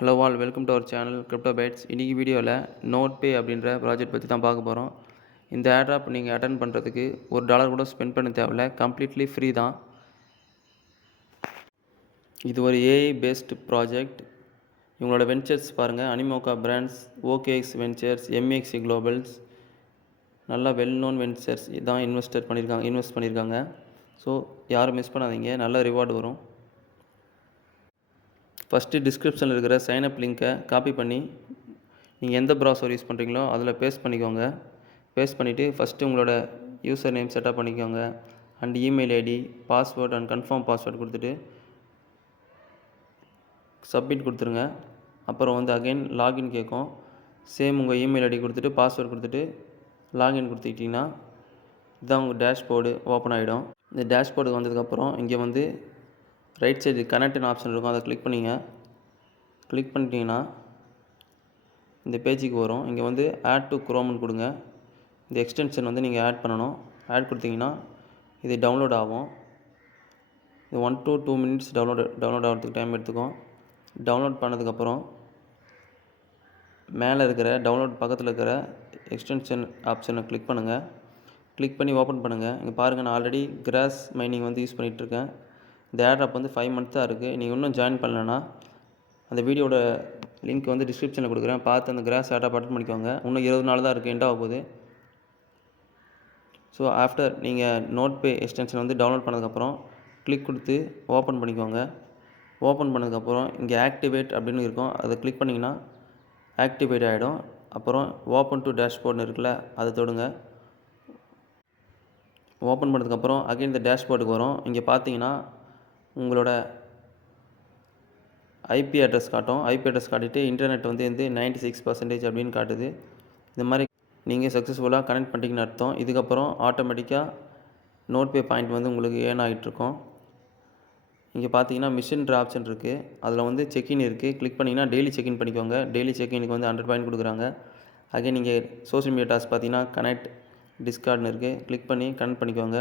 Hello all welcome to our channel Crypto Bytes. இன்றைக்கி வீடியோவில் நோட்பே அப்படின்ற ப்ராஜெக்ட் பற்றி தான் பார்க்க போகிறோம். இந்த ஏர்ட்ராப் நீங்கள் அட்டன் பண்ணுறதுக்கு $1 கூட ஸ்பெண்ட் பண்ண தேவையில்ல, கம்ப்ளீட்லி ஃப்ரீ தான். இது ஒரு ஏஐ பேஸ்டு ப்ராஜெக்ட். இவங்களோட வெஞ்சர்ஸ் பாருங்கள், அனிமோகா பிராண்ட்ஸ், ஓகேஎக்ஸ் வெஞ்சர்ஸ், எம்எக்சி குளோபல்ஸ், நல்லா வெல் நோன் வெஞ்சர்ஸ் தான் இன்வெஸ்ட் பண்ணியிருக்காங்க. ஸோ யாரும் மிஸ் பண்ணாதீங்க, நல்ல ரிவார்டு வரும். ஃபஸ்ட்டு டிஸ்கிரிப்ஷனில் இருக்கிற சைனப் லிங்க்கை காப்பி பண்ணி நீங்கள் எந்த ப்ரௌசர் யூஸ் பண்ணுறீங்களோ அதில் பேஸ்ட் பண்ணிக்கோங்க. பேஸ்ட் பண்ணிவிட்டு ஃபஸ்ட்டு உங்களோட யூசர் நேம் செட்டப் பண்ணிக்கோங்க. And email ID, password and confirm password கொடுத்துட்டு சப்மிட் கொடுத்துருங்க. அப்புறம் அகைன் லாகின் கேட்கும். சேம் உங்கள் இமெயில் ஐடி கொடுத்துட்டு பாஸ்வேர்டு கொடுத்துட்டு லாகின் கொடுத்துக்கிட்டிங்கன்னா இதுதான் உங்கள் டேஷ்போர்டு ஓப்பன் ஆகிடும். இந்த டேஷ்போர்டுக்கு வந்ததுக்கப்புறம் இங்கே ரைட் சைடு கனெக்ட்னு ஆப்ஷன் இருக்கும், அதை கிளிக் பண்ணிட்டீங்கன்னா இந்த பேஜுக்கு வரும். இங்கே ஆட் டு குரோம்னு கொடுங்க. இந்த எக்ஸ்டென்ஷன் நீங்கள் ஆட் பண்ணணும். ஆட் கொடுத்தீங்கன்னா இது டவுன்லோட் ஆகும். இது 1 to 2 minutes டவுன்லோட் ஆகிறதுக்கு டைம் எடுத்துக்கும். டவுன்லோட் பண்ணதுக்கப்புறம் மேலே இருக்கிற டவுன்லோட் பக்கத்தில் இருக்கிற எக்ஸ்டென்ஷன் ஆப்ஷனை கிளிக் பண்ணுங்கள். கிளிக் பண்ணி ஓப்பன் பண்ணுங்கள். இங்கே பாருங்கள், நான் ஆல்ரெடி கிராஸ் மைனிங் யூஸ் பண்ணிகிட்ருக்கேன். இந்த ஏர்ட்ராப் 5 months தான் இருக்குது. நீங்கள் இன்னும் ஜாயின் பண்ணலைன்னா அந்த வீடியோட லிங்க் டிஸ்கிரிப்ஷனில் கொடுக்குறேன், பார்த்து அந்த கிராஸ் ஏர்ட்ராப் அட்டன் பண்ணிக்கோங்க. இன்னும் 20 நாள் தான் இருக்குது, எண்ட் ஆக போகுது. ஸோ ஆஃப்டர் நீங்கள் நோட்பே எக்ஸ்டென்ஷன் டவுன்லோட் பண்ணதுக்கப்புறம் கிளிக் கொடுத்து ஓப்பன் பண்ணிக்கோங்க. ஓப்பன் பண்ணதுக்கப்புறம் இங்கே ஆக்டிவேட் அப்படின்னு இருக்கும், அதை கிளிக் பண்ணிங்கன்னா ஆக்டிவேட் ஆகிடும். அப்புறம் ஓப்பன் டு டேஷ்போர்டுன்னு இருக்குல்ல, அதை தொடுங்க. ஓப்பன் பண்ணதுக்கப்புறம் அகைன் இந்த டேஷ்போர்டுக்கு வரும். இங்கே பார்த்தீங்கன்னா உங்களோட ஐபி அட்ரஸ் காட்டும். ஐபி அட்ரஸ் காட்டிட்டு இன்டர்நெட் 96% அப்படின்னு காட்டுது. இந்த மாதிரி நீங்கள் சக்ஸஸ்ஃபுல்லாக கனெக்ட் பண்ணிட்டீங்கன்னு அர்த்தம். இதுக்கப்புறம் ஆட்டோமேட்டிக்காக நோட்பே பாயிண்ட் உங்களுக்கு ஏர்ன் ஆகிட்ருக்கும். இங்கே பார்த்தீங்கன்னா மிஷின்ற ஆப்ஷன் இருக்குது, அதில் செக்இன் இருக்குது. கிளிக் பண்ணிங்கன்னா டெய்லி செக்இன் பண்ணிக்கோங்க. டெய்லி செக்இனுக்கு 100 பாயிண்ட் கொடுக்குறாங்க. அகைன் நீங்கள் சோஷியல் மீடியா டாஸ்க் பார்த்தீங்கன்னா கனெக்ட் டிஸ்கார்ட்னு இருக்குது, கிளிக் பண்ணி கனெக்ட் பண்ணிக்கோங்க.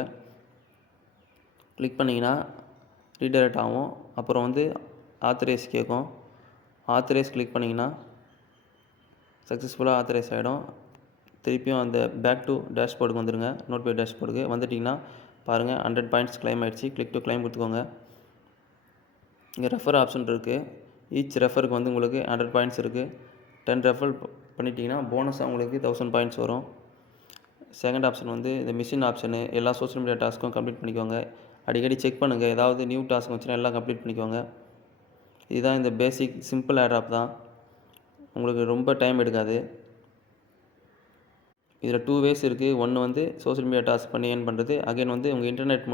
கிளிக் பண்ணிங்கன்னா ரீடைரக்ட் ஆகும். அப்புறம் ஆத்தரைஸ் கேட்கும். ஆத்தரைஸ் கிளிக் பண்ணிங்கன்னா சக்ஸஸ்ஃபுல்லாக ஆத்தரைஸ் ஆகிடும். திருப்பியும் அந்த பேக் டு டேஷ்போர்டுக்கு வந்துடுங்க. நோட்பே டேஷ்போர்டுக்கு வந்துட்டிங்கன்னா பாருங்கள், 100 பாயிண்ட்ஸ் கிளைம் ஆகிடுச்சு. கிளிக் டு கிளைம் கொடுத்துக்கோங்க. இங்கே ரெஃபர் ஆப்ஷன் இருக்குது. ஈச் ரெஃபருக்கு உங்களுக்கு 100 பாயிண்ட்ஸ் இருக்குது. 10 ரெஃபர் பண்ணிட்டீங்கன்னா போனஸாக உங்களுக்கு 1000 பாயிண்ட்ஸ் வரும். செகண்ட் ஆப்ஷன் இந்த மிஷின் ஆப்ஷனு. எல்லா சோஷியல் மீடியா டாஸ்க்கும் கம்ப்ளீட் பண்ணிக்கோங்க. அடிக்கடி செக் பண்ணுங்கள், ஏதாவது நியூ டாஸ்க் வந்துச்சுன்னா எல்லாம் கம்ப்ளீட் பண்ணிக்கோங்க. இதுதான் இந்த பேசிக் சிம்பிள் ஏர்ட்ராப் தான், உங்களுக்கு ரொம்ப டைம் எடுக்காது. இதில் 2 ways இருக்குது. ஒன்று சோஷியல் மீடியா டாஸ்க் பண்ணி ஏர்ன் பண்ணுறது. அகைன் உங்கள் இன்டர்நெட்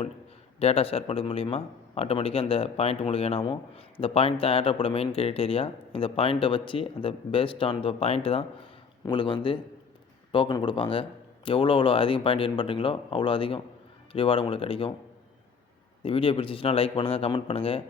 டேட்டா ஷேர் பண்ணுறது மூலிமா ஆட்டோமேட்டிக்காக அந்த பாயிண்ட் உங்களுக்கு ஏர்ன் ஆகும். இந்த பாயிண்ட் தான் ஏர்ட்ராப்போட மெயின் கிரைட்டீரியா. இந்த பாயிண்ட்டை வச்சு அந்த பேஸ்ட் ஆன் த பாயிண்ட்டு தான் உங்களுக்கு டோக்கன் கொடுப்பாங்க. எவ்வளோ அதிகம் பாயிண்ட் ஏர்ன் பண்ணுறீங்களோ அவ்வளோ அதிகம் ரிவார்டு உங்களுக்கு கிடைக்கும். இந்த வீடியோ பிடிச்சிச்சின்னா லைக் பண்ணுங்கள், கமெண்ட் பண்ணுங்கள்.